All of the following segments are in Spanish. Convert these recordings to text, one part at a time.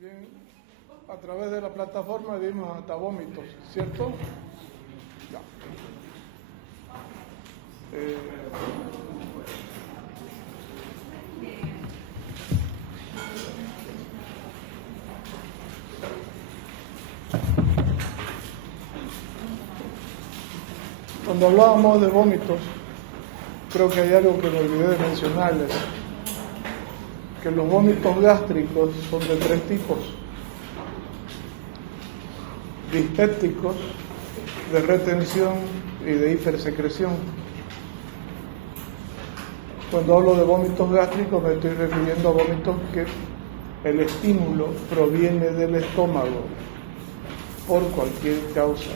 Bien, a través de la plataforma vimos hasta vómitos, ¿cierto? Ya. Cuando hablábamos de vómitos, creo que hay algo que me olvidé de mencionarles, que los vómitos gástricos son de 3 tipos: dispépticos, de retención y de hipersecreción. Cuando hablo de vómitos gástricos me estoy refiriendo a vómitos que el estímulo proviene del estómago por cualquier causa.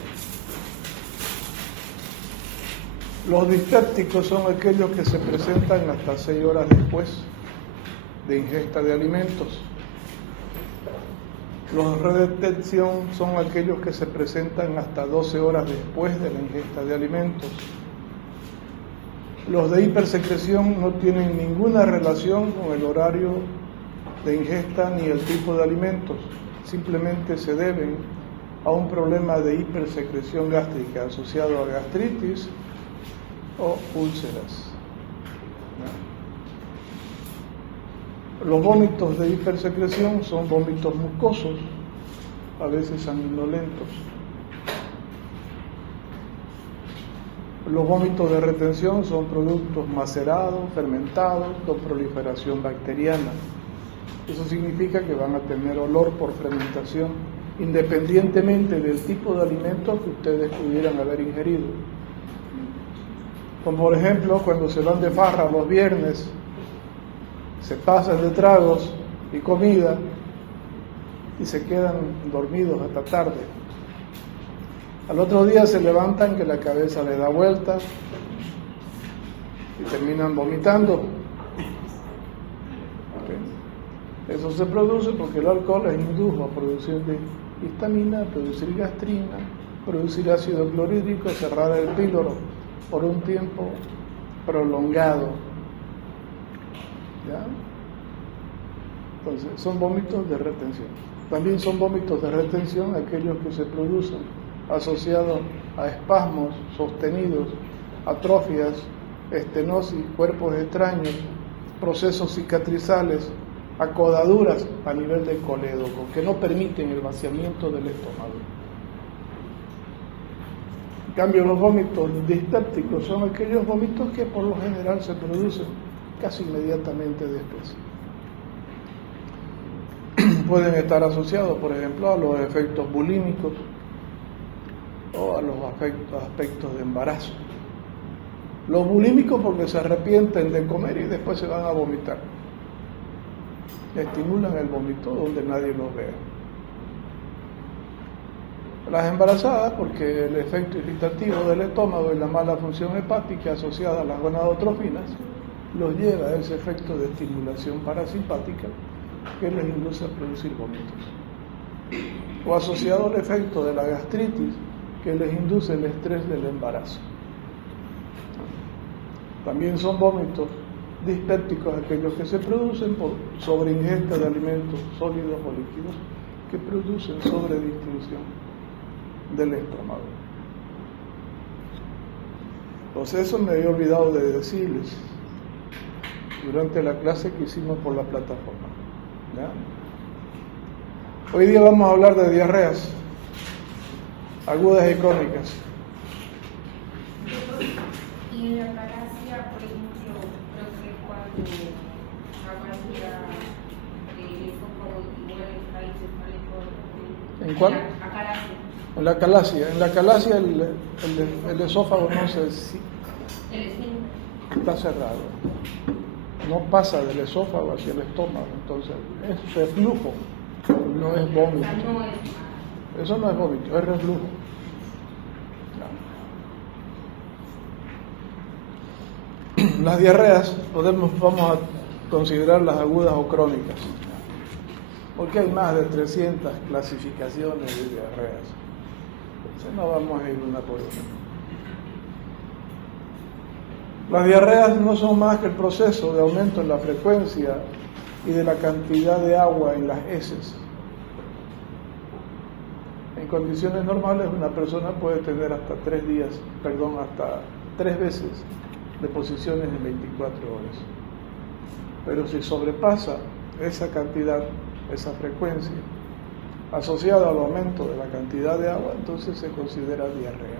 Los dispépticos son aquellos que se presentan hasta 6 horas después de ingesta de alimentos. Los de retención son aquellos que se presentan hasta 12 horas después de la ingesta de alimentos. Los de hipersecreción no tienen ninguna relación con el horario de ingesta ni el tipo de alimentos, simplemente se deben a un problema de hipersecreción gástrica asociado a gastritis o úlceras. Los vómitos de hipersecreción son vómitos mucosos, a veces sanguinolentos. Los vómitos de retención son productos macerados, fermentados, con proliferación bacteriana. Eso significa que van a tener olor por fermentación, independientemente del tipo de alimentos que ustedes pudieran haber ingerido. Como por ejemplo, cuando se van de farra los viernes, se pasan de tragos y comida y se quedan dormidos hasta tarde. Al otro día se levantan que la cabeza les da vueltas y terminan vomitando. ¿Okay? Eso se produce porque el alcohol les indujo a producir histamina, a producir gastrina, producir ácido clorhídrico, cerrar el píloro por un tiempo prolongado. ¿Ya? Entonces, son vómitos de retención. También son vómitos de retención aquellos que se producen asociados a espasmos sostenidos, atrofias, estenosis, cuerpos extraños, procesos cicatrizales, acodaduras a nivel del colédoco, que no permiten el vaciamiento del estómago. En cambio, los vómitos dispépticos son aquellos vómitos que por lo general se producen casi inmediatamente después. Pueden estar asociados, por ejemplo, a los efectos bulímicos o a los aspectos de embarazo. Los bulímicos porque se arrepienten de comer y después se van a vomitar. Estimulan el vómito donde nadie los vea. Las embarazadas porque el efecto irritativo del estómago y la mala función hepática asociada a las gonadotrofinas los lleva a ese efecto de estimulación parasimpática que les induce a producir vómitos. O asociado al efecto de la gastritis que les induce el estrés del embarazo. También son vómitos dispépticos aquellos que se producen por sobreingesta de alimentos sólidos o líquidos que producen sobredistribución del estómago. Entonces eso me había olvidado de decirles durante la clase que hicimos por la plataforma. ¿Ya? Hoy día vamos a hablar de diarreas agudas y crónicas. Y en la acalasia, por ejemplo, creo que cuando aguantía el esófago igual está encefálico. ¿En cuál? Acalasia. En la calasia. En la calasia el esófago no se... El esfínter. Está cerrado. No pasa del esófago hacia el estómago. Entonces, es reflujo, no es vómito. O sea, no es... Eso no es vómito, es reflujo. Las diarreas vamos a considerarlas agudas o crónicas, porque hay más de 300 clasificaciones de diarreas. Entonces no vamos a ir una por una. Las diarreas no son más que el proceso de aumento en la frecuencia y de la cantidad de agua en las heces En condiciones normales una persona puede tener hasta 3 veces deposiciones en 24 horas. Pero si sobrepasa esa cantidad, esa frecuencia, asociada al aumento de la cantidad de agua, entonces se considera diarrea.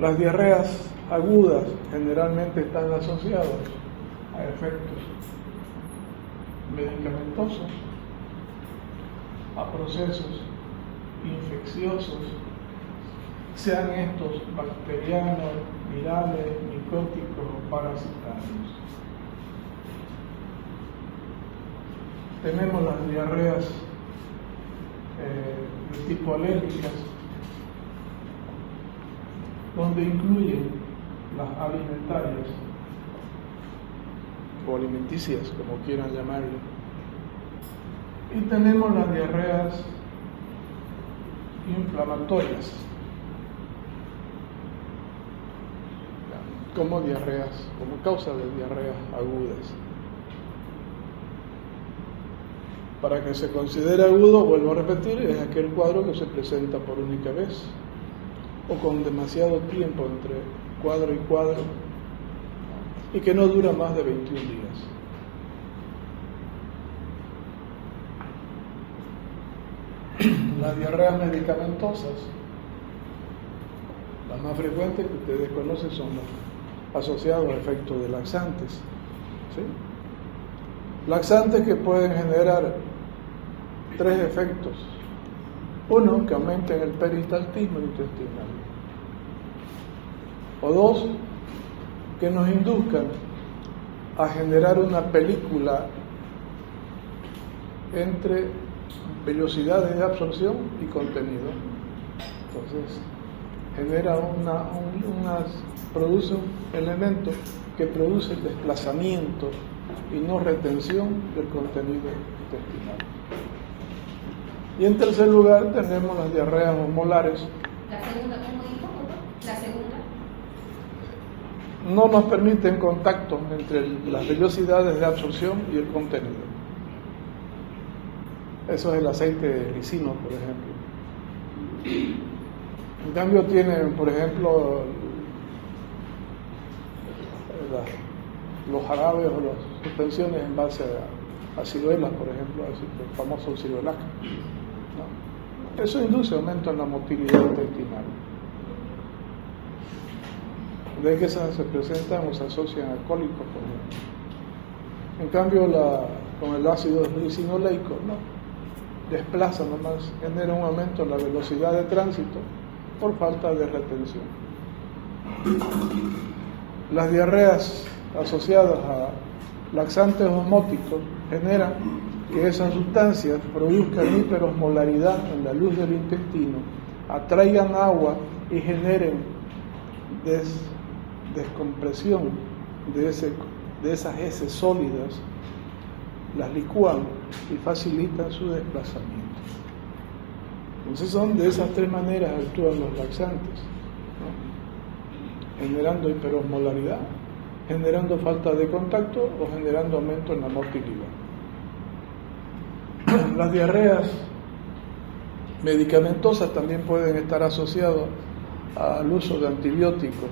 Las diarreas agudas generalmente están asociadas a efectos medicamentosos, a procesos infecciosos, sean estos bacterianos, virales, micóticos o parasitarios. Tenemos las diarreas de tipo alérgicas, donde incluyen las alimentarias o alimenticias, como quieran llamarlo. Y tenemos las diarreas inflamatorias, como causa de diarreas agudas. Para que se considere agudo, vuelvo a repetir, es aquel cuadro que se presenta por única vez o con demasiado tiempo entre cuadro y cuadro y que no dura más de 21 días. Las diarreas medicamentosas, las más frecuentes que ustedes conocen, son las asociadas a efectos de laxantes, ¿sí? Laxantes que pueden generar 3 efectos. Uno, que aumenten el peristaltismo intestinal. O 2, que nos induzcan a generar una película entre velocidades de absorción y contenido. Entonces, genera produce un elemento que produce el desplazamiento y no retención del contenido intestinal. Y en tercer lugar tenemos las diarreas osmolares. ¿La segunda cómo dijo? ¿La segunda? No nos permiten contacto entre las velocidades de absorción y el contenido. Eso es el aceite de ricino, por ejemplo. En cambio tienen, por ejemplo, los jarabes o las suspensiones en base a ciruelas, por ejemplo, el famoso ciruelac, ¿no? Eso induce aumento en la motilidad intestinal. De que esas se presentan o se asocian a cólicos, por ejemplo. En cambio, con el ácido ricinoleico, ¿no? Desplaza nomás, genera un aumento en la velocidad de tránsito por falta de retención. Las diarreas asociadas a laxantes osmóticos generan que esas sustancias produzcan hiperosmolaridad en la luz del intestino, atraigan agua y generen descompresión de esas heces sólidas, las licúan y facilitan su desplazamiento. Entonces son de esas 3 maneras actúan los laxantes, ¿no? Generando hiperosmolaridad, generando falta de contacto o generando aumento en la motilidad. Las diarreas medicamentosas también pueden estar asociadas al uso de antibióticos.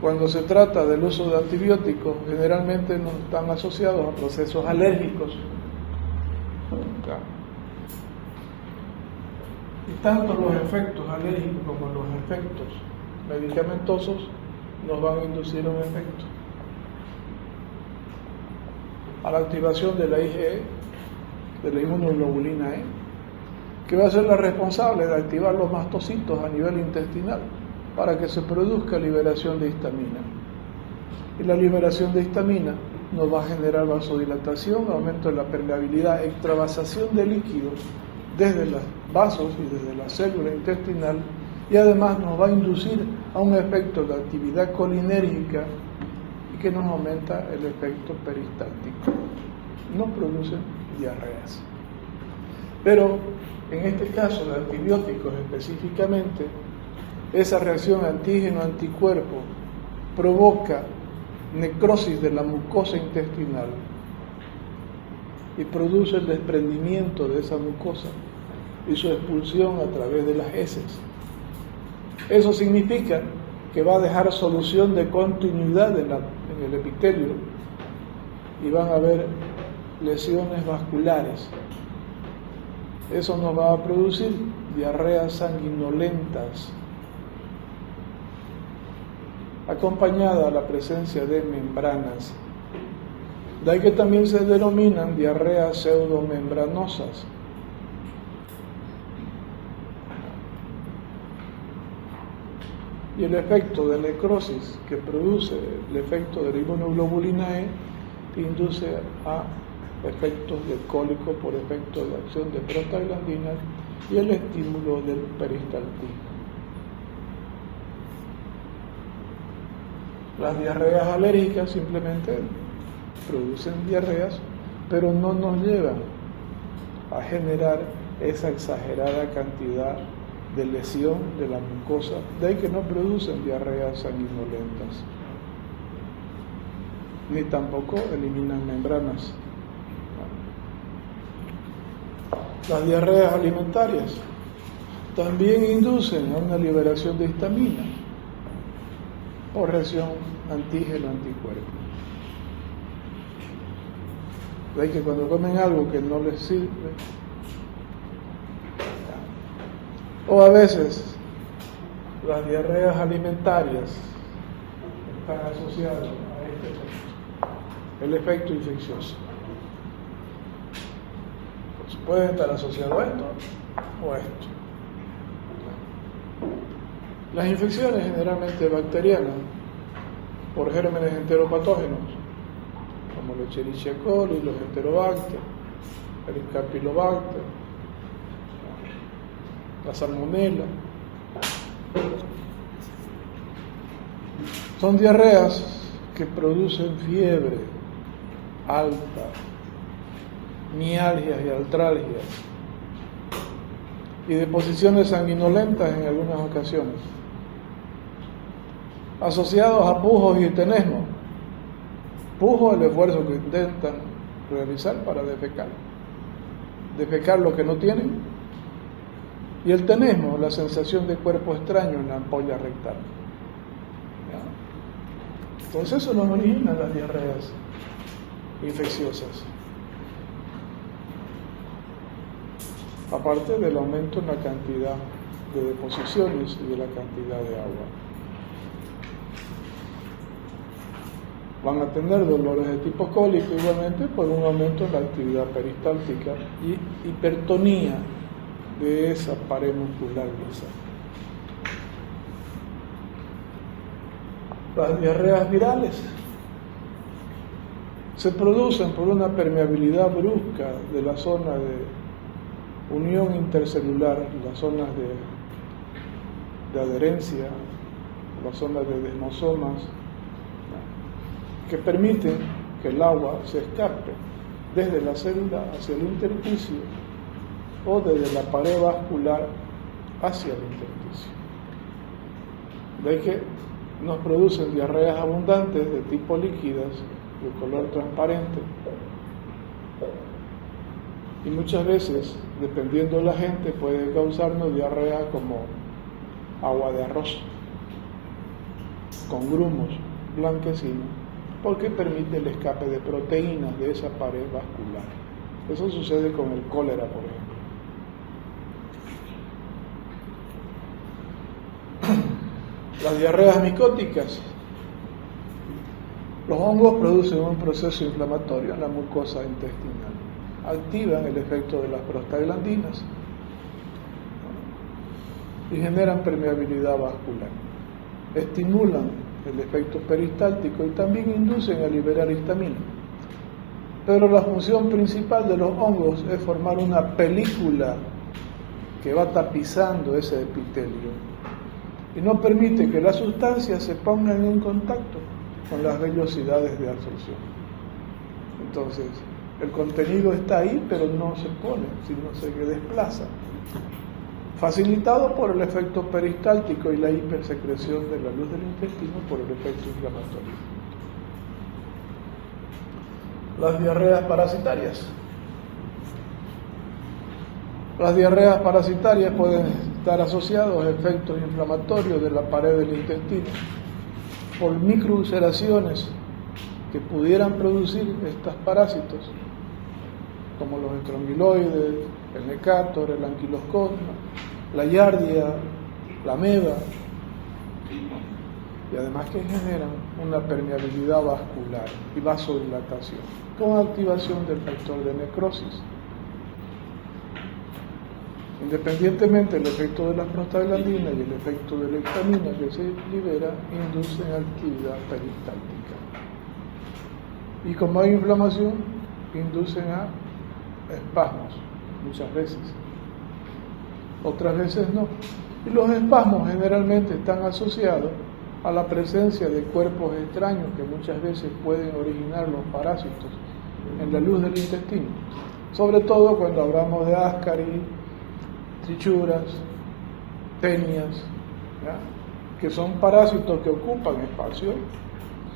Cuando se trata del uso de antibióticos, generalmente no están asociados a procesos alérgicos. Y tanto los efectos alérgicos como los efectos medicamentosos nos van a inducir un efecto a la activación de la IgE, de la inmunoglobulina E, que va a ser la responsable de activar los mastocitos a nivel intestinal para que se produzca liberación de histamina. Y la liberación de histamina nos va a generar vasodilatación, aumento de la permeabilidad, extravasación de líquidos desde los vasos y desde la célula intestinal, y además nos va a inducir a un efecto de actividad colinérgica y que nos aumenta el efecto peristáltico. Nos producen diarreas. Pero en este caso de antibióticos específicamente, esa reacción antígeno-anticuerpo provoca necrosis de la mucosa intestinal y produce el desprendimiento de esa mucosa y su expulsión a través de las heces. Eso significa que va a dejar solución de continuidad en el epitelio y van a haber lesiones vasculares. Eso nos va a producir diarreas sanguinolentas, acompañada a la presencia de membranas. De ahí que también se denominan diarreas pseudomembranosas. Y el efecto de necrosis que produce el efecto de la inmunoglobulina E induce a efectos de cólico por efecto de acción de prostaglandinas y el estímulo del peristaltismo. Las diarreas alérgicas simplemente producen diarreas, pero no nos llevan a generar esa exagerada cantidad de lesión de la mucosa, de ahí que no producen diarreas sanguinolentas, ni tampoco eliminan membranas. Las diarreas alimentarias también inducen a una liberación de histamina por reacción antígeno-anticuerpo. De ahí que cuando comen algo que no les sirve, o a veces las diarreas alimentarias están asociadas a este efecto, el efecto infeccioso. Pues puede estar asociado a esto o a esto. Las infecciones generalmente bacterianas por gérmenes enteropatógenos, como los Escherichia coli, los Enterobacter, el Campylobacter, la salmonela. Son diarreas que producen fiebre alta, mialgias y artralgias y deposiciones sanguinolentas en algunas ocasiones, asociados a pujos y tenesmo. Pujo el esfuerzo que intentan realizar para defecar lo que no tienen, y el tenesmo, la sensación de cuerpo extraño en la ampolla rectal. ¿Ya? Entonces eso nos origina las diarreas infecciosas, aparte del aumento en la cantidad de deposiciones y de la cantidad de agua. Van a tener dolores de tipo cólico igualmente por un aumento en la actividad peristáltica y hipertonía de esa pared muscular lisa. Las diarreas virales se producen por una permeabilidad brusca de la zona de unión intercelular, las zonas de adherencia, las zonas de desmosomas, que permiten que el agua se escape desde la célula hacia el intersticio o desde la pared vascular hacia el intersticio. De ahí que nos producen diarreas abundantes de tipo líquidas, de color transparente, y muchas veces, dependiendo de la gente, puede causarnos diarrea como agua de arroz, con grumos blanquecinos, porque permite el escape de proteínas de esa pared vascular. Eso sucede con el cólera, por ejemplo. Las diarreas micóticas. Los hongos producen un proceso inflamatorio en la mucosa intestinal, activan el efecto de las prostaglandinas y generan permeabilidad vascular, estimulan el efecto peristáltico y también inducen a liberar histamina. Pero la función principal de los hongos es formar una película que va tapizando ese epitelio y no permite que las sustancias se pongan en contacto con las vellosidades de absorción. Entonces, el contenido está ahí, pero no se pone, sino se desplaza, facilitado por el efecto peristáltico y la hipersecreción de la luz del intestino por el efecto inflamatorio. Las diarreas parasitarias. Las diarreas parasitarias pueden estar asociados a efectos inflamatorios de la pared del intestino por microulceraciones que pudieran producir estos parásitos, como los estrongiloides, el necator, el anquiloscoma, la giardia, la ameba, y además que generan una permeabilidad vascular y vasodilatación, con activación del factor de necrosis. Independientemente del efecto de la prostaglandina y el efecto de la histamina que se libera, inducen actividad peristáltica. Y como hay inflamación, inducen a espasmos, muchas veces. Otras veces no. Y los espasmos generalmente están asociados a la presencia de cuerpos extraños que muchas veces pueden originar los parásitos en la luz del intestino. Sobre todo cuando hablamos de ascaris, trichuras, tenias, ¿ya?, que son parásitos que ocupan espacio,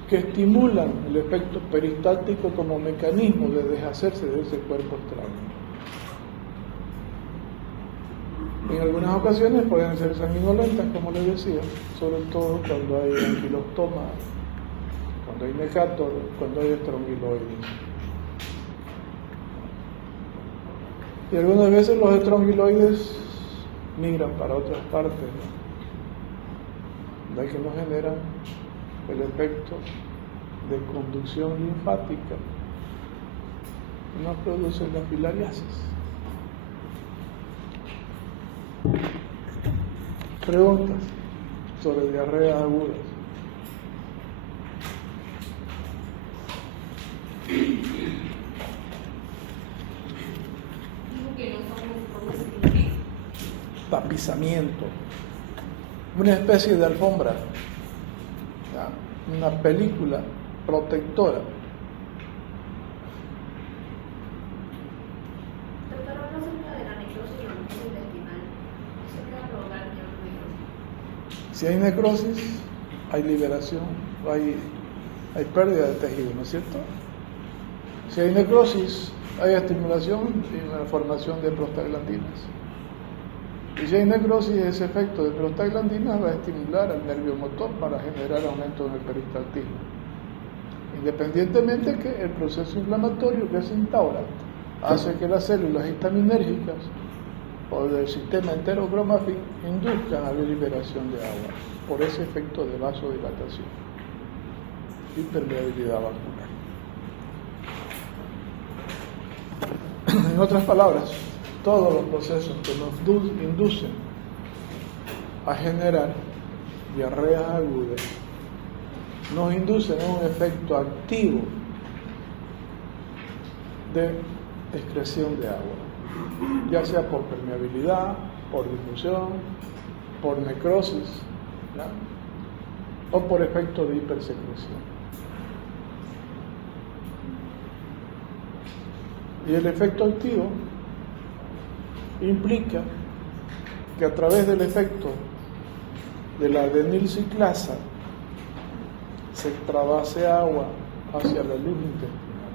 que estimulan el efecto peristáltico como mecanismo de deshacerse de ese cuerpo extraño. En algunas ocasiones pueden ser sanguinolentas, como les decía, sobre todo cuando hay anquilostoma, cuando hay necator, cuando hay estrongiloides. Y algunas veces los estrongiloides migran para otras partes, ¿no?, de que no generan el efecto de conducción linfática, no producen la filariasis. Preguntas sobre diarreas agudas. Tapizamiento, una especie de alfombra, ¿ya?, una película protectora. Si hay necrosis, hay liberación, hay pérdida de tejido, ¿no es cierto? Si hay necrosis, hay estimulación y una formación de prostaglandinas. Y si hay necrosis, ese efecto de prostaglandinas va a estimular al nervio motor para generar aumento en el peristaltismo. Independientemente que el proceso inflamatorio que se instaura hace que las células histaminérgicas o del sistema enterocromafín induzcan a la liberación de agua por ese efecto de vasodilatación y permeabilidad vascular. En otras palabras, todos los procesos que nos inducen a generar diarreas agudas nos inducen a un efecto activo de excreción de agua, ya sea por permeabilidad, por difusión, por necrosis, ¿no?, o por efecto de hipersecreción. Y el efecto activo implica que a través del efecto de la adenilciclasa se trabase agua hacia la luz intestinal,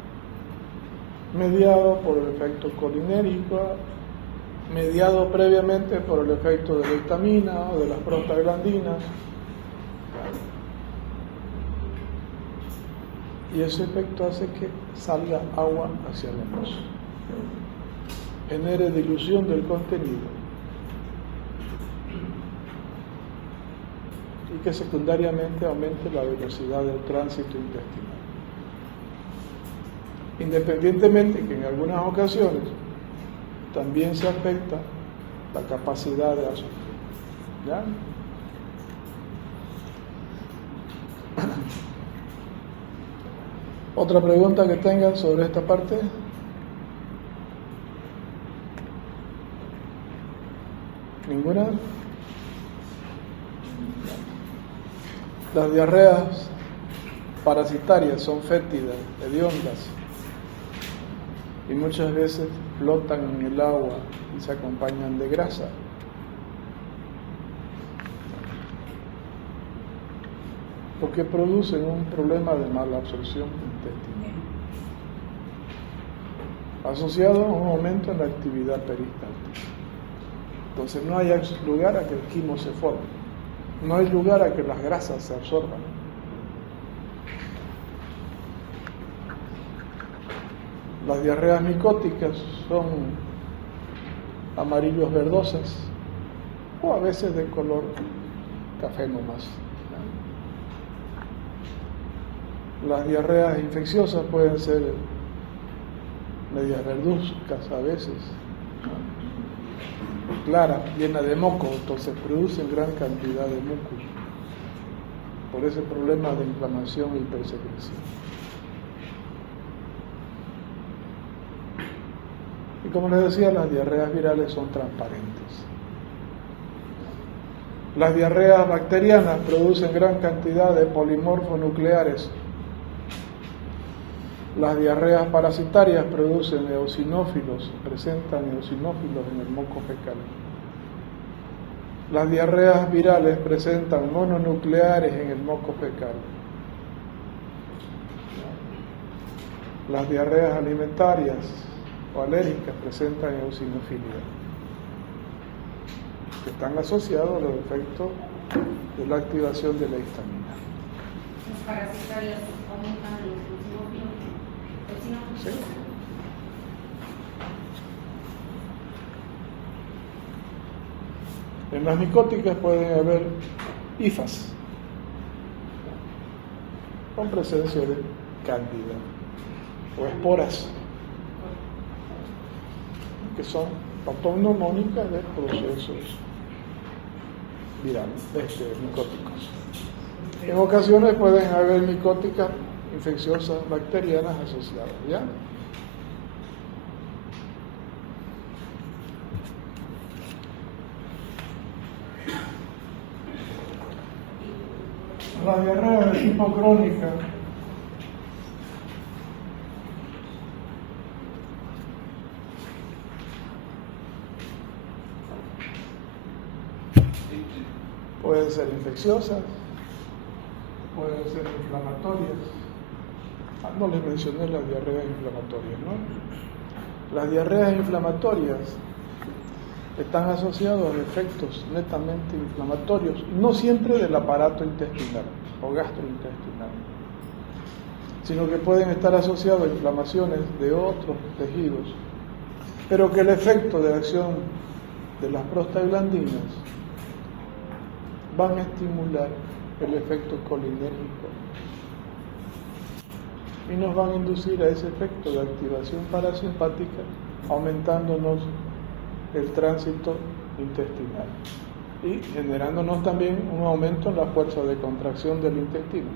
mediado por el efecto colinérico, mediado previamente por el efecto de la histamina o de las prostaglandinas, y ese efecto hace que salga agua hacia la luz, genere dilución del contenido y que secundariamente aumente la velocidad del tránsito intestinal. Independientemente que en algunas ocasiones también se afecta la capacidad de absorción. ¿Ya? ¿Otra pregunta que tengan sobre esta parte? ¿Ninguna? Las diarreas parasitarias son fétidas, hediondas, y muchas veces flotan en el agua y se acompañan de grasa. Porque producen un problema de mala absorción intestinal, asociado a un aumento en la actividad peristáltica. Entonces no hay lugar a que el quimo se forme, no hay lugar a que las grasas se absorban. Las diarreas micóticas son amarillos verdosas o a veces de color café nomás. Las diarreas infecciosas pueden ser medias verduzcas a veces, clara, llena de moco, entonces producen gran cantidad de mucus por ese problema de inflamación e hipersecreción. Y como les decía, las diarreas virales son transparentes. Las diarreas bacterianas producen gran cantidad de polimorfonucleares. Las diarreas parasitarias producen eosinófilos, presentan eosinófilos en el moco fecal. Las diarreas virales presentan mononucleares en el moco fecal. Las diarreas alimentarias o alérgicas presentan eosinofilia, que están asociados a los efectos de la activación de la histamina. Los parasitarios aumentan los eosinófilos. ¿Sí? En las micóticas pueden haber hifas con presencia de cándida o esporas, que son patognomónicas de procesos virales, micóticos. En ocasiones pueden haber micóticas infecciosas bacterianas asociadas, ¿ya? La diarrea de tipo crónica pueden ser infecciosas, pueden ser inflamatorias. No les mencioné las diarreas inflamatorias, ¿no? Las diarreas inflamatorias están asociadas a efectos netamente inflamatorios, no siempre del aparato intestinal o gastrointestinal, sino que pueden estar asociados a inflamaciones de otros tejidos, pero que el efecto de acción de las prostaglandinas van a estimular el efecto colinérgico y nos van a inducir a ese efecto de activación parasimpática, aumentándonos el tránsito intestinal y generándonos también un aumento en la fuerza de contracción del intestino.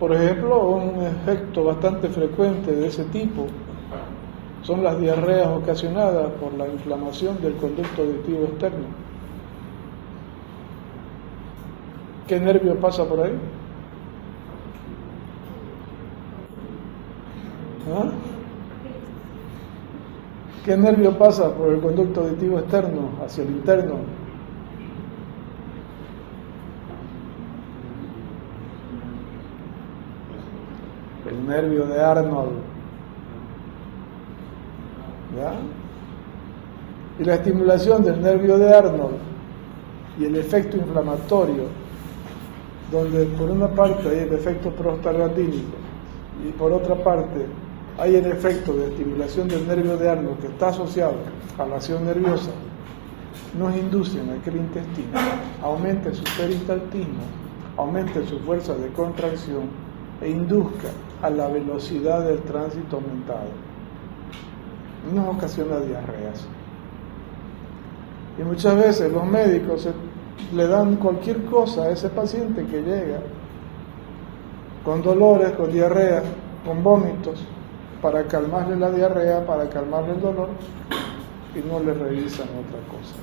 Por ejemplo, un efecto bastante frecuente de ese tipo son las diarreas ocasionadas por la inflamación del conducto auditivo externo. ¿Qué nervio pasa por ahí? ¿Ah? ¿Qué nervio pasa por el conducto auditivo externo hacia el interno? El nervio de Arnold. ¿Ya? Y la estimulación del nervio de Arnold y el efecto inflamatorio, donde por una parte hay el efecto prostaglandínico y por otra parte hay el efecto de estimulación del nervio de Arnold que está asociado a la acción nerviosa, nos inducen a que el intestino aumente su peristaltismo, aumente su fuerza de contracción e induzca a la velocidad del tránsito aumentado. Nos ocasiona diarreas. Y muchas veces los médicos le dan cualquier cosa a ese paciente que llega con dolores, con diarrea, con vómitos, para calmarle la diarrea, para calmarle el dolor, y no le revisan otra cosa.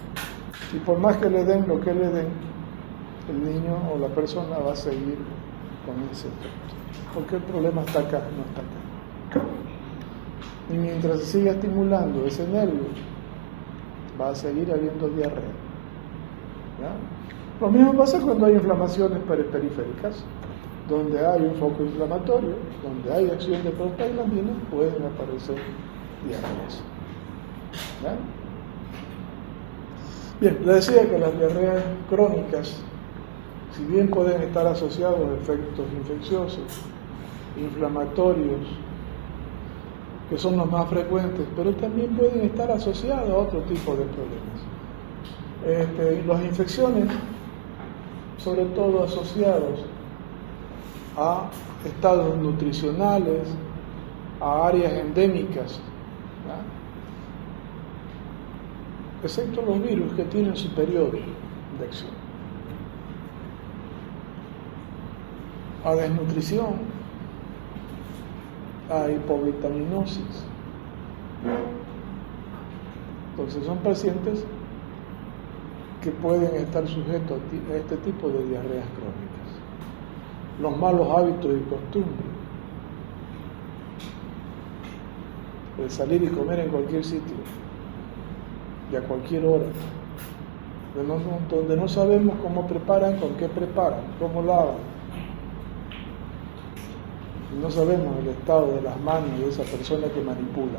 Y por más que le den lo que le den, el niño o la persona va a seguir con ese efecto, porque el problema está acá, no está acá. Y mientras se siga estimulando ese nervio, va a seguir habiendo diarrea. ¿Ya? Lo mismo pasa cuando hay inflamaciones periféricas, donde hay un foco inflamatorio, donde hay acción de prostaglandinas, pueden aparecer diarreas. ¿Ya? Bien, le decía que las diarreas crónicas, si bien pueden estar asociados a efectos infecciosos, inflamatorios, que son los más frecuentes, pero también pueden estar asociados a otro tipo de problemas. Las infecciones, sobre todo asociados a estados nutricionales, a áreas endémicas, ¿ya? Excepto los virus que tienen su periodo de acción. A desnutrición, a hipovitaminosis. Entonces son pacientes que pueden estar sujetos a este tipo de diarreas crónicas. Los malos hábitos y costumbres, de salir y comer en cualquier sitio y a cualquier hora, donde no sabemos cómo preparan, con qué preparan, cómo lavan, y no sabemos el estado de las manos de esa persona que manipula.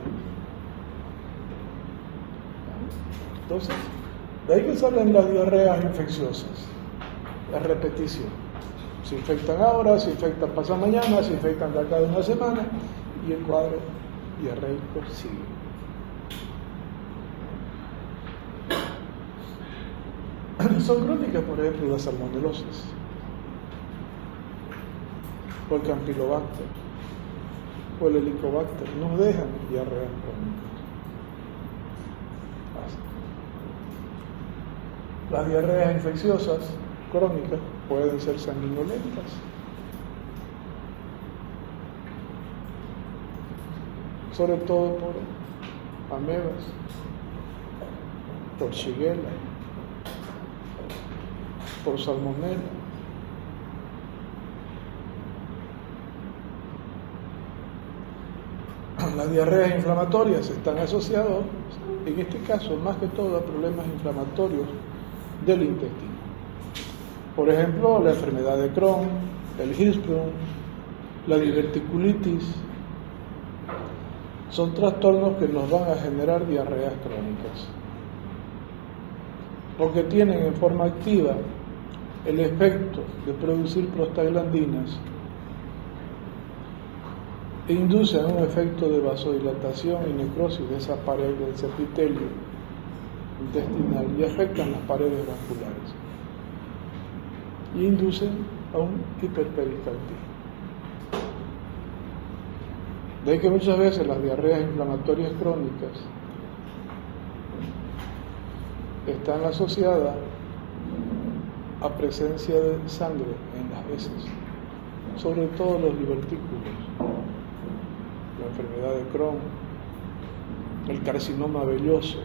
Entonces, de ahí que salen las diarreas infecciosas, la repetición. Se infectan ahora, se infectan pasado mañana, se infectan de acá de una semana, y el cuadro diarreico sigue. Son crónicas, por ejemplo, la salmonelosis, o el campylobacter, o el helicobacter, nos dejan diarreas crónicas. Las diarreas infecciosas crónicas pueden ser sanguinolentas, sobre todo por amebas, por shigella, por salmonella. Las diarreas inflamatorias están asociadas, en este caso, más que todo a problemas inflamatorios del intestino. Por ejemplo, la enfermedad de Crohn, el Hirschsprung, la diverticulitis, son trastornos que nos van a generar diarreas crónicas, porque tienen en forma activa el efecto de producir prostaglandinas e inducen un efecto de vasodilatación y necrosis de esa pared del epitelio intestinal y afectan las paredes vasculares y inducen a un hiperperistaltismo. De ahí que muchas veces las diarreas inflamatorias crónicas están asociadas a presencia de sangre en las heces, sobre todo los divertículos, la enfermedad de Crohn, el carcinoma velloso.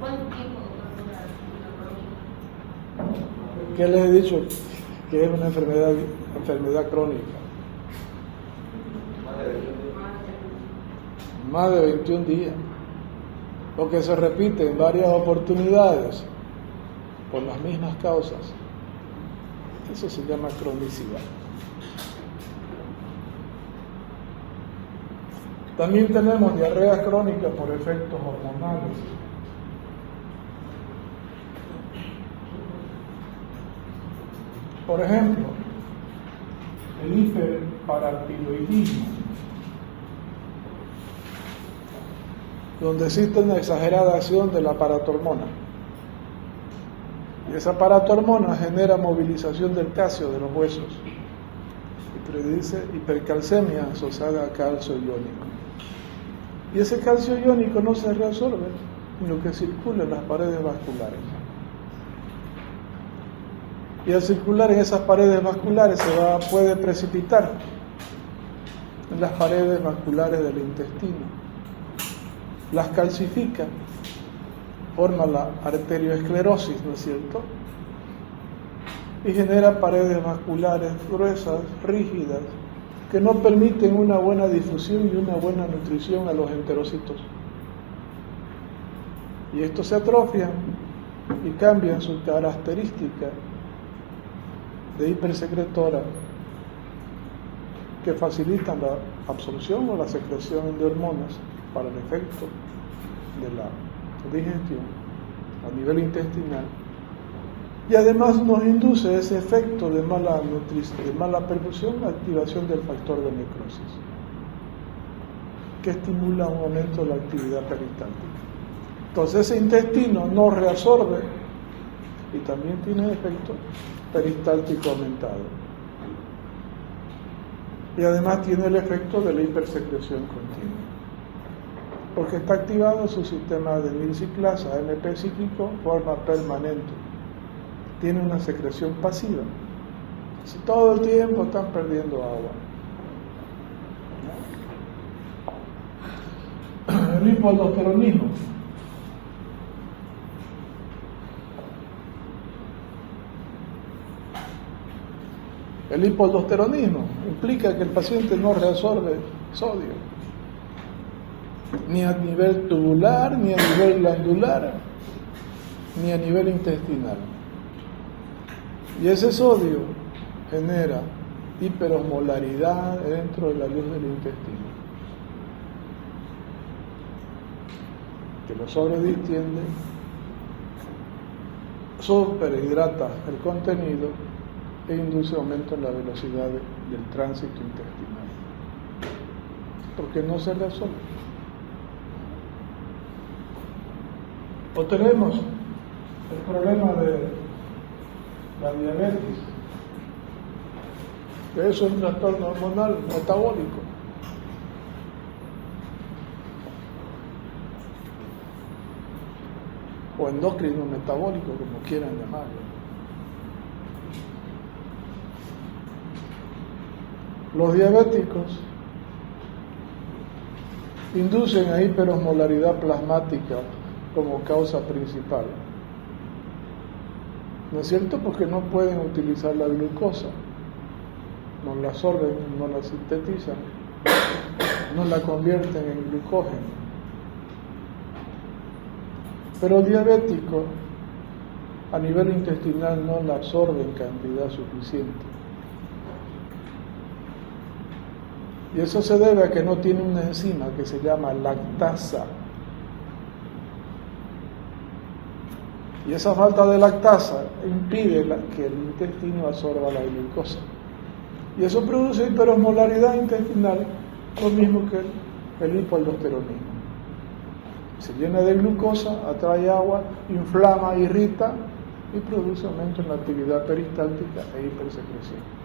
¿Cuánto tiempo dura una crónica? ¿Qué les he dicho? Que es una enfermedad crónica. Más de 21 días. O que se repite en varias oportunidades por las mismas causas. Eso se llama cronicidad. También tenemos diarreas crónicas por efectos hormonales. Por ejemplo, el hiperparatiroidismo, donde existe una exagerada acción de la paratormona. Y esa paratormona genera movilización del calcio de los huesos y produce hipercalcemia asociada a calcio iónico. Y ese calcio iónico no se reabsorbe, sino que circula en las paredes vasculares. Y al circular en esas paredes vasculares puede precipitar en las paredes vasculares del intestino. Las calcifica, forma la arterioesclerosis, ¿no es cierto? Y genera paredes vasculares gruesas, rígidas, que no permiten una buena difusión y una buena nutrición a los enterocitos. Y estos se atrofian y cambian su característica de hipersecretora que facilitan la absorción o la secreción de hormonas para el efecto de la digestión a nivel intestinal, y además nos induce ese efecto de mala nutrición, de mala perfusión, la activación del factor de necrosis, que estimula un aumento de la actividad peristáltica. Entonces ese intestino no reabsorbe y también tiene efecto peristáltico aumentado. Y además tiene el efecto de la hipersecreción continua, porque está activado su sistema de adenilciclasa, AMP cíclico, forma permanente. Tiene una secreción pasiva. Si todo el tiempo están perdiendo agua. El hipoaldosteronismo. El hipoaldosteronismo implica que el paciente no reabsorbe sodio, ni a nivel tubular, ni a nivel glandular, ni a nivel intestinal. Y ese sodio genera hiperosmolaridad dentro de la luz del intestino, que lo sobredistiende, superhidrata el contenido e induce aumento en la velocidad del tránsito intestinal, porque no se resuelve. O tenemos el problema de la diabetes, que eso es un trastorno hormonal metabólico. O endocrino metabólico, como quieran llamarlo. Los diabéticos inducen a hiperosmolaridad plasmática como causa principal. ¿No es cierto? Porque no pueden utilizar la glucosa, no la absorben, no la sintetizan, no la convierten en glucógeno. Pero el diabético a nivel intestinal no la absorbe en cantidad suficiente. Y eso se debe a que no tiene una enzima que se llama lactasa. Y esa falta de lactasa impide que el intestino absorba la glucosa. Y eso produce hiperosmolaridad intestinal, lo mismo que el hipoaldosteronismo. Se llena de glucosa, atrae agua, inflama, irrita y produce aumento en la actividad peristáltica e hipersecreción.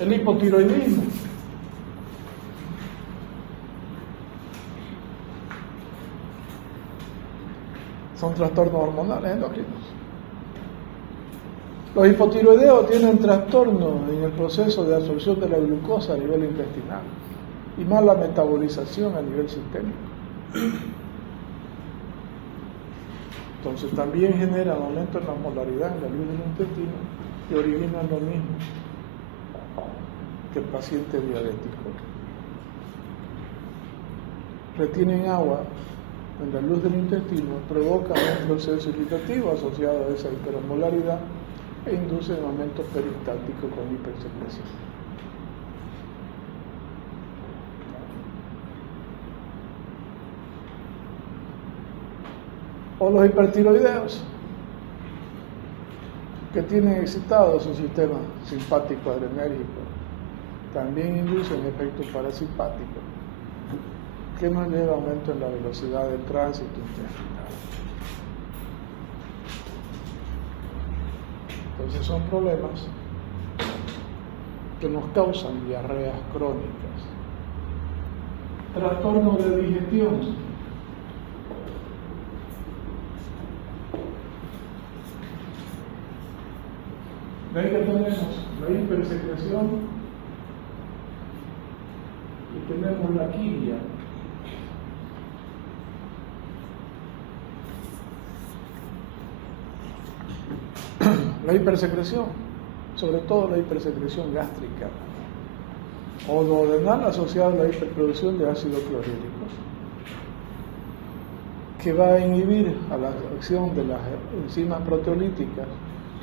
El hipotiroidismo. Son trastornos hormonales endocrinos. Los hipotiroideos tienen trastornos en el proceso de absorción de la glucosa a nivel intestinal y mala metabolización a nivel sistémico. Entonces también generan aumento en la osmolaridad en la luz del intestino y originan lo mismo que el paciente diabético. Retienen agua en la luz del intestino, provocan un proceso irritativo asociado a esa hiperosmolaridad e inducen aumento peristáltico con hipersecreción. O los hipertiroideos, que tienen excitado su sistema simpático adrenérgico, también inducen efectos parasimpáticos, que nos lleva a aumento en la velocidad del tránsito intestinal. Entonces son problemas que nos causan diarreas crónicas. Trastorno de digestión. ¿Ven que tenemos la hipersecreción y tenemos la quilia? La hipersecreción, sobre todo la hipersecreción gástrica o duodenal asociada a la hiperproducción de ácido clorhídrico, que va a inhibir a la acción de las enzimas proteolíticas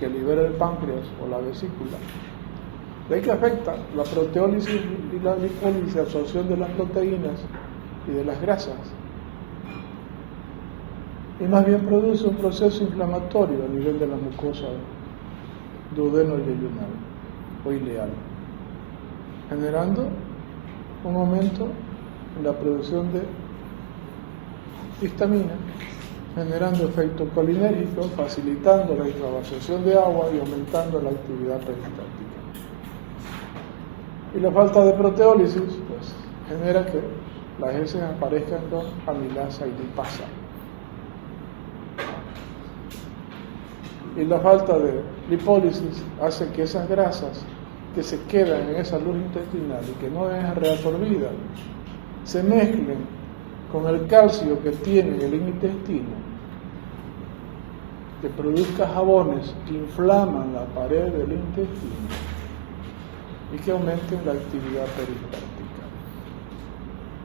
que libera el páncreas o la vesícula. De ahí que afecta la proteólisis y la lipólisis, absorción de las proteínas y de las grasas. Y más bien produce un proceso inflamatorio a nivel de la mucosa duodeno-yeyunal o ileal, generando un aumento en la producción de histamina, generando efecto colinérgico, facilitando la intravasación de agua y aumentando la actividad peristáltica. Y la falta de proteólisis pues, genera que las heces aparezcan con amilasa y lipasa. Y la falta de lipólisis hace que esas grasas que se quedan en esa luz intestinal y que no es reabsorbida, se mezclen con el calcio que tiene el intestino, que produzca jabones que inflaman la pared del intestino y que aumenten la actividad peristáltica.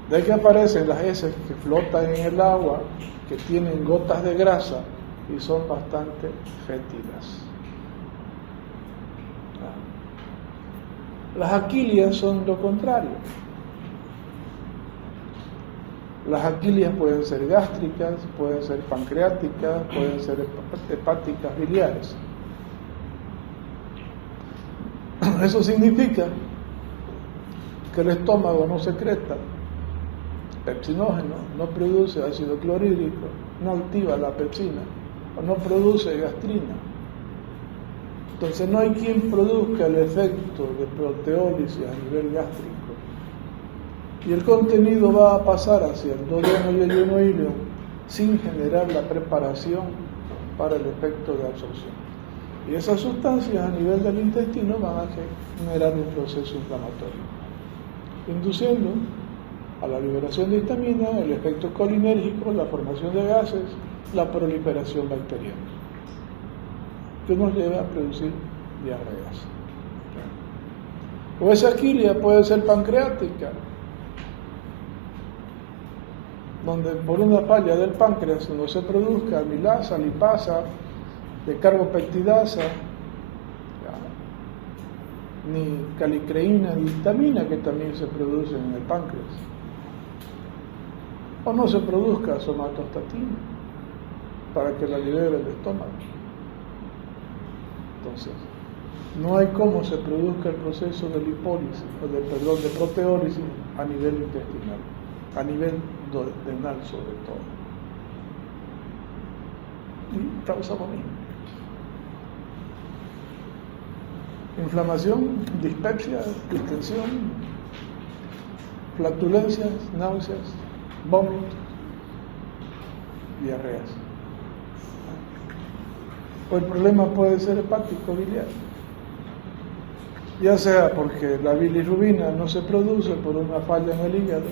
De ahí que aparecen las heces que flotan en el agua, que tienen gotas de grasa y son bastante fétidas. Las aquilias son lo contrario. Las aquilias pueden ser gástricas, pueden ser pancreáticas, pueden ser hepáticas biliares. Eso significa que el estómago no secreta pepsinógeno, no produce ácido clorhídrico, no activa la pepsina, o no produce gastrina. Entonces no hay quien produzca el efecto de proteólisis a nivel gástrico. Y el contenido va a pasar hacia el duodeno-yeyunoileo sin generar la preparación para el efecto de absorción. Y esas sustancias a nivel del intestino van a generar un proceso inflamatorio, induciendo a la liberación de histamina, el efecto colinérgico, la formación de gases, la proliferación bacteriana, que nos lleva a producir diarreas. O esa aquilia puede ser pancreática, donde por una falla del páncreas no se produzca amilasa, lipasa, de carbopeptidasa, ni calicreína ni histamina, que también se producen en el páncreas. O no se produzca somatostatina para que la libere el estómago. Entonces, no hay cómo se produzca el proceso de lipólisis, de proteólisis a nivel intestinal, a nivel duodenal sobre todo. Y causa lo mismo. Inflamación, dispepsia, distensión, flatulencias, náuseas, vómitos, diarreas. O el problema puede ser hepático biliar, ya sea porque la bilirrubina no se produce por una falla en el hígado,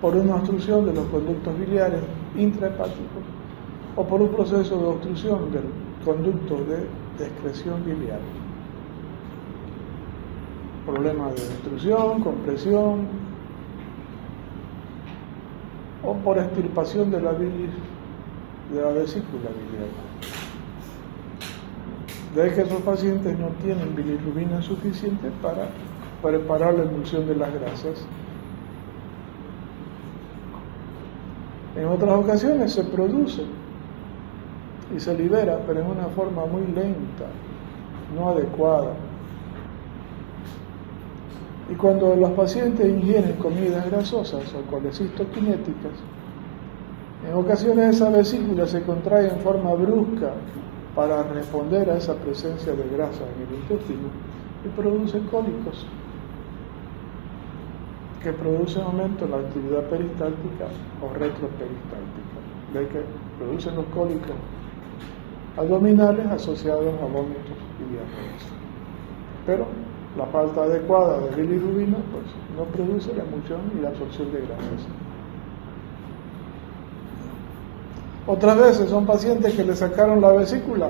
por una obstrucción de los conductos biliares intrahepáticos o por un proceso de obstrucción del conducto de excreción biliar. Problemas de obstrucción, compresión o por extirpación de la bilis de la vesícula biliar. De ahí que esos pacientes no tienen bilirrubina suficiente para preparar la emulsión de las grasas. En otras ocasiones se produce y se libera, pero en una forma muy lenta, no adecuada. Y cuando los pacientes ingieren comidas grasosas o colecistoquinéticas, en ocasiones esa vesícula se contrae en forma brusca para responder a esa presencia de grasa en el intestino y producen cólicos que producen aumento en la actividad peristáltica o retroperistáltica, de que producen los cólicos abdominales asociados a vómitos y diarreas. Pero la falta adecuada de bilirrubina pues no produce la emulsión y la absorción de grasas. Otras veces son pacientes que le sacaron la vesícula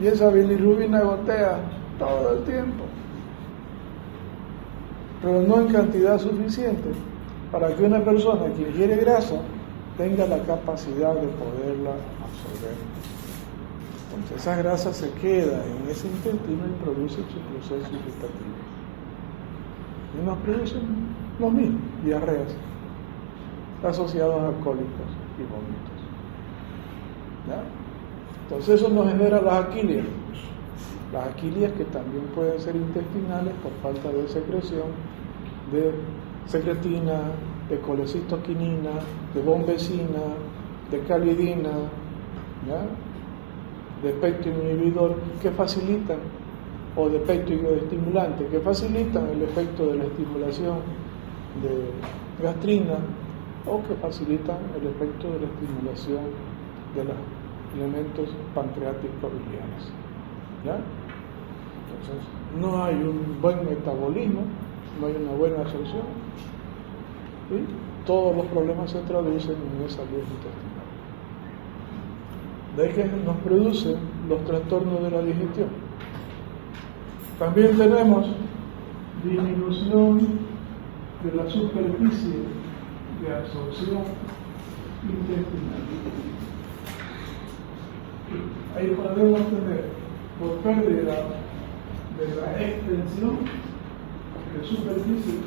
y esa bilirrubina gotea todo el tiempo, pero no en cantidad suficiente para que una persona que ingiere grasa tenga la capacidad de poderla absorber. Entonces esa grasa se queda en ese intestino y produce su proceso irritativo. Y nos producen lo mismo, diarreas asociadas a cólicos y vómitos. ¿Ya? Entonces eso nos genera las aquilias. Las aquilias que también pueden ser intestinales por falta de secreción de secretina, de colecitoquinina, de bombecina, de calidina, ¿ya? De péptido inhibidor que facilitan, o de péptido estimulante que facilitan el efecto de la estimulación de gastrina o que facilitan el efecto de la estimulación de los elementos pancreáticos biliares. ¿Ya? Entonces, no hay un buen metabolismo, no hay una buena absorción y todos los problemas se traducen en esa vía intestinal. De ahí que nos producen los trastornos de la digestión. También tenemos disminución de la superficie de absorción intestinal. Ahí podemos tener por pérdida de la extensión de superficie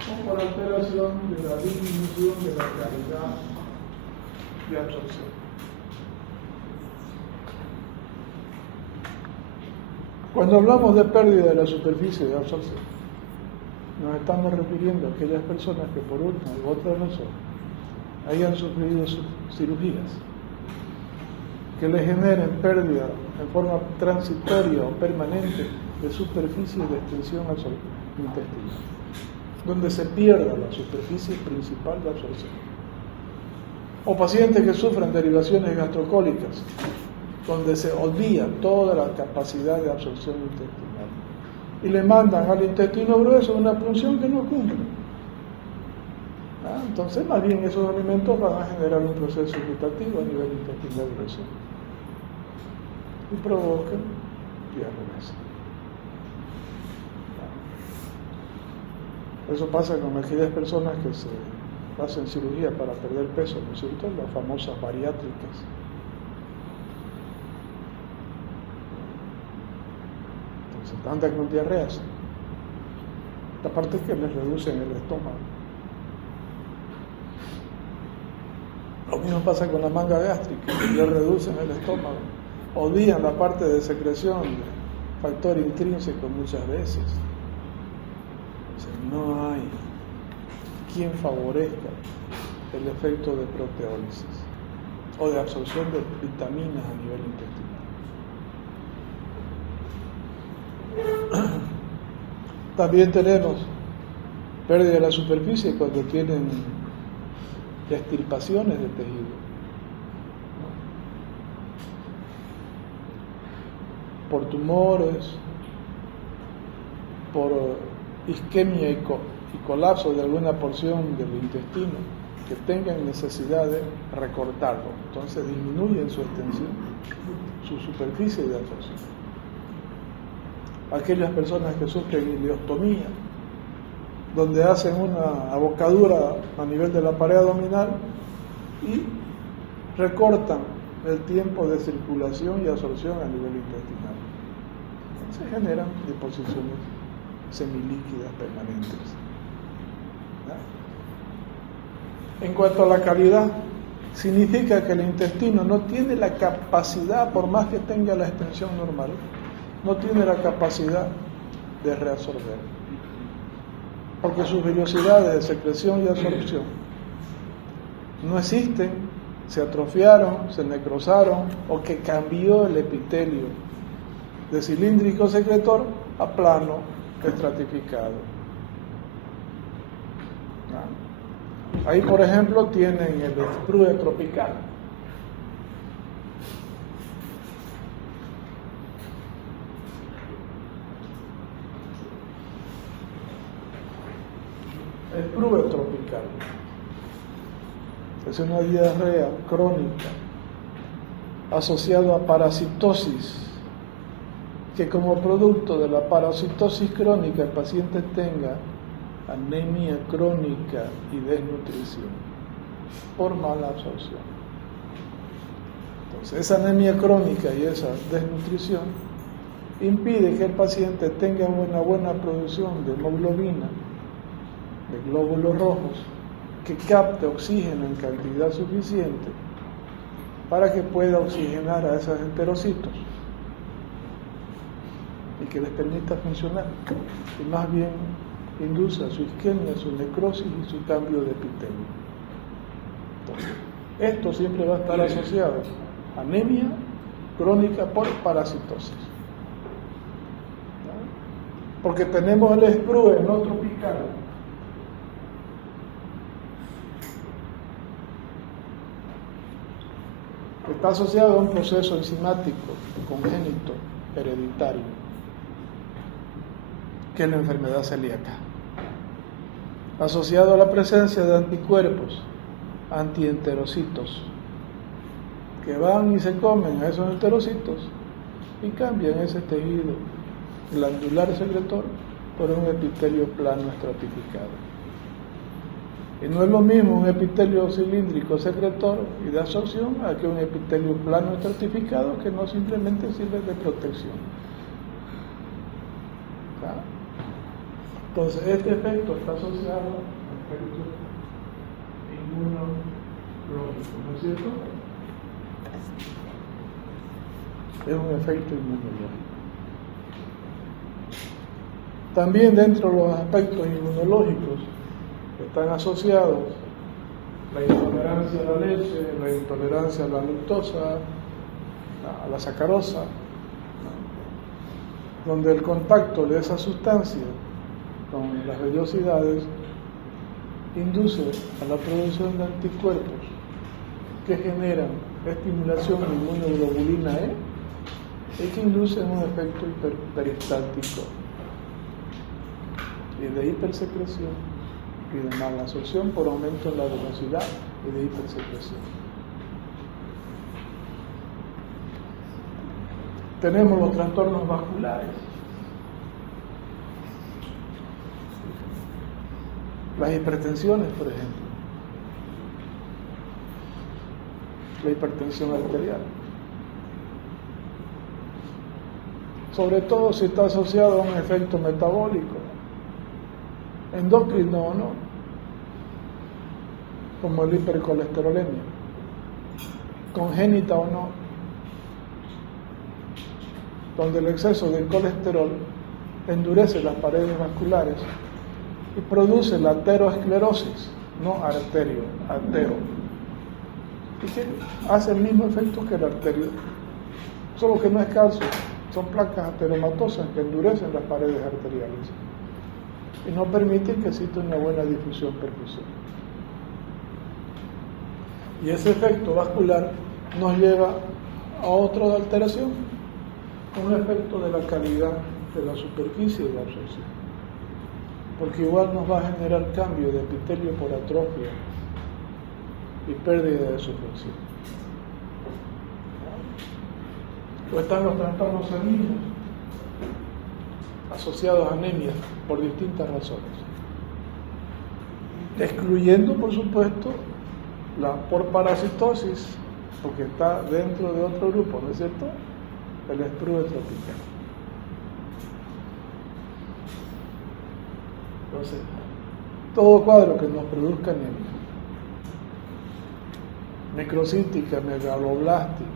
o por alteración de la disminución de la calidad de absorción. Cuando hablamos de pérdida de la superficie de absorción, nos estamos refiriendo a aquellas personas que por una u otra razón hayan sufrido cirugías que les generen pérdida en forma transitoria o permanente de superficie de extensión intestinal, donde se pierda la superficie principal de absorción. O pacientes que sufran derivaciones gastrocólicas, donde se olvida toda la capacidad de absorción intestinal y le mandan al intestino grueso una función que no cumple. Entonces, más bien esos alimentos van a generar un proceso irritativo a nivel intestinal grueso y provocan diarreas. Eso pasa con aquellas personas que se hacen cirugía para perder peso, ¿no es cierto? Las famosas bariátricas. Entonces, andan con diarreas. Aparte que les reducen el estómago. Lo mismo pasa con la manga gástrica, les reducen el estómago. Odian la parte de secreción de factor intrínseco muchas veces. No hay quien favorezca el efecto de proteólisis o de absorción de vitaminas a nivel intestinal. También tenemos pérdida de la superficie cuando tienen extirpaciones de tejido. Por tumores, por isquemia y colapso de alguna porción del intestino que tengan necesidad de recortarlo. Entonces disminuyen su extensión, su superficie de absorción. Aquellas personas que sufren ileostomía, donde hacen una abocadura a nivel de la pared abdominal y recortan el tiempo de circulación y absorción a nivel intestinal. Se generan deposiciones semilíquidas permanentes. ¿Ya? En cuanto a la calidad, significa que el intestino no tiene la capacidad, por más que tenga la extensión normal, no tiene la capacidad de reabsorber, porque sus velocidades de secreción y absorción no existen, se atrofiaron, se necrosaron o que cambió el epitelio de cilíndrico secretor a plano estratificado. ¿No? Ahí, por ejemplo, tienen el sprue tropical. Sprue tropical. Es una diarrea crónica asociada a parasitosis, que como producto de la parasitosis crónica el paciente tenga anemia crónica y desnutrición por mala absorción. Entonces, esa anemia crónica y esa desnutrición impide que el paciente tenga una buena producción de hemoglobina, de glóbulos rojos, que capte oxígeno en cantidad suficiente para que pueda oxigenar a esos enterocitos y que les permita funcionar, y más bien induce su isquemia, su necrosis y su cambio de epitelio. Entonces, esto siempre va a estar asociado a anemia crónica por parasitosis. ¿No? Porque tenemos el sprue no tropical, que está asociado a un proceso enzimático congénito hereditario, que es la enfermedad celíaca, asociado a la presencia de anticuerpos antienterocitos que van y se comen a esos enterocitos y cambian ese tejido glandular secretor por un epitelio plano estratificado. Y no es lo mismo un epitelio cilíndrico secretor y de absorción a que un epitelio plano estratificado que no simplemente sirve de protección. ¿Claro? Entonces, este efecto está asociado al efecto inmunológico, ¿no es cierto? Es un efecto inmunológico. También dentro de los aspectos inmunológicos están asociados la intolerancia a la leche, la intolerancia a la lactosa, a la sacarosa, ¿no? Donde el contacto de esa sustancia con las vellosidades induce a la producción de anticuerpos que generan estimulación de inmunoglobulina E y que inducen un efecto peristáltico y de hipersecreción y de mala absorción por aumento en la velocidad y de hipersecreción. Tenemos los trastornos vasculares. Las hipertensiones, por ejemplo. La hipertensión arterial. Sobre todo si está asociado a un efecto metabólico, endocrino o no, como el hipercolesterolemia, congénita o no, donde el exceso de colesterol endurece las paredes vasculares y produce la ateroesclerosis, no arterio, artero, y que hace el mismo efecto que el arterio, solo que no es calcio, son placas ateromatosas que endurecen las paredes arteriales y no permiten que exista una buena difusión-perfusión. Y ese efecto vascular nos lleva a otra alteración, un efecto de la calidad de la superficie de la absorción, porque igual nos va a generar cambio de epitelio por atrofia y pérdida de su función. O están los trastornos sanguíneos asociados a anemia por distintas razones, excluyendo por supuesto la por parasitosis, porque está dentro de otro grupo, ¿no es cierto? El sprue tropical. Entonces, todo cuadro que nos produzca anemia, microcítica, megaloblástica,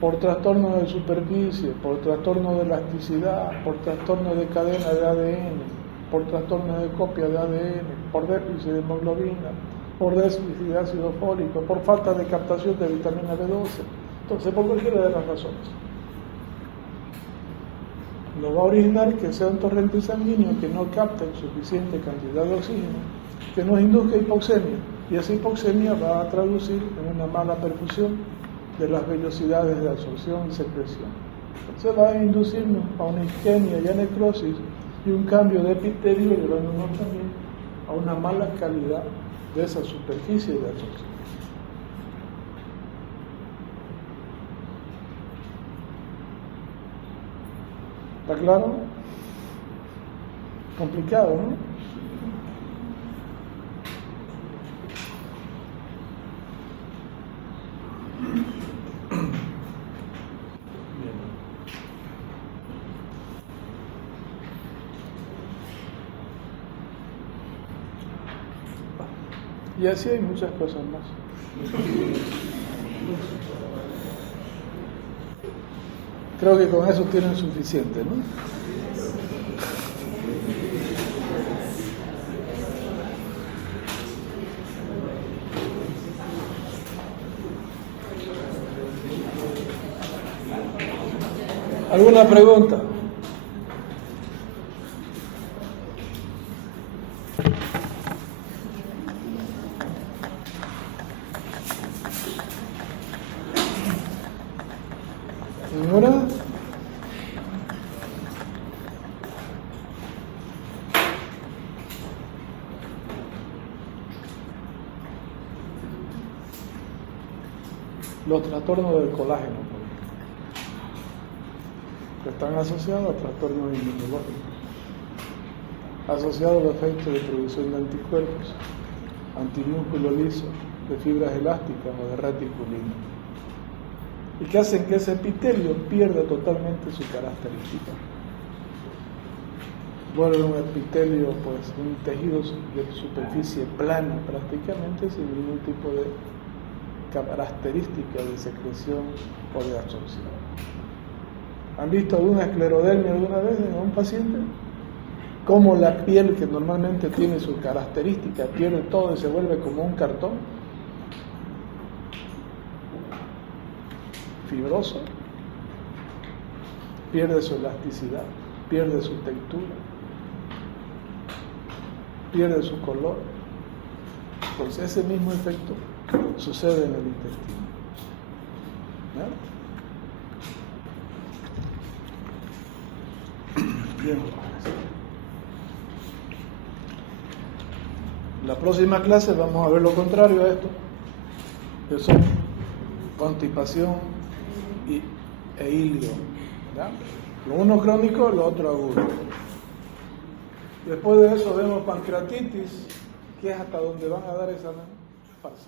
por trastorno de superficie, por trastorno de elasticidad, por trastorno de cadena de ADN, por trastorno de copia de ADN, por déficit de hemoglobina, por déficit de ácido fólico, por falta de captación de vitamina B12. Entonces, por cualquiera de las razones, nos va a originar que sea un torrente sanguíneo que no capte suficiente cantidad de oxígeno, que nos induzca hipoxemia, y esa hipoxemia va a traducir en una mala perfusión de las vellosidades de absorción y secreción. Entonces va a inducirnos a una isquemia y a necrosis y un cambio de epitelio, llevándonos también a una mala calidad de esa superficie de absorción. ¿Está claro? Complicado, ¿no? Y así hay muchas cosas más. Creo que con eso tienen suficiente, ¿no? ¿Alguna pregunta? ¿Ninguna? Los trastornos del colágeno, que están asociados a trastornos inmunológicos, asociados al efecto de producción de anticuerpos, antimúsculo liso, de fibras elásticas o de reticulina, y que hacen que ese epitelio pierda totalmente su característica. Vuelve un epitelio, pues, un tejido de superficie plana prácticamente, sin ningún tipo de característica de secreción o de absorción. ¿Han visto alguna esclerodermia alguna vez en un paciente? Cómo la piel, que normalmente tiene su característica, pierde todo y se vuelve como un cartón fibroso, pierde su elasticidad, pierde su textura, pierde su color. Pues ese mismo efecto sucede en el intestino. ¿No? Bien. En la próxima clase vamos a ver lo contrario a esto, que son constipación e ilio. ¿Ya? Lo uno crónico, lo otro agudo. Después de eso vemos pancreatitis, que es hasta donde van a dar examen falso.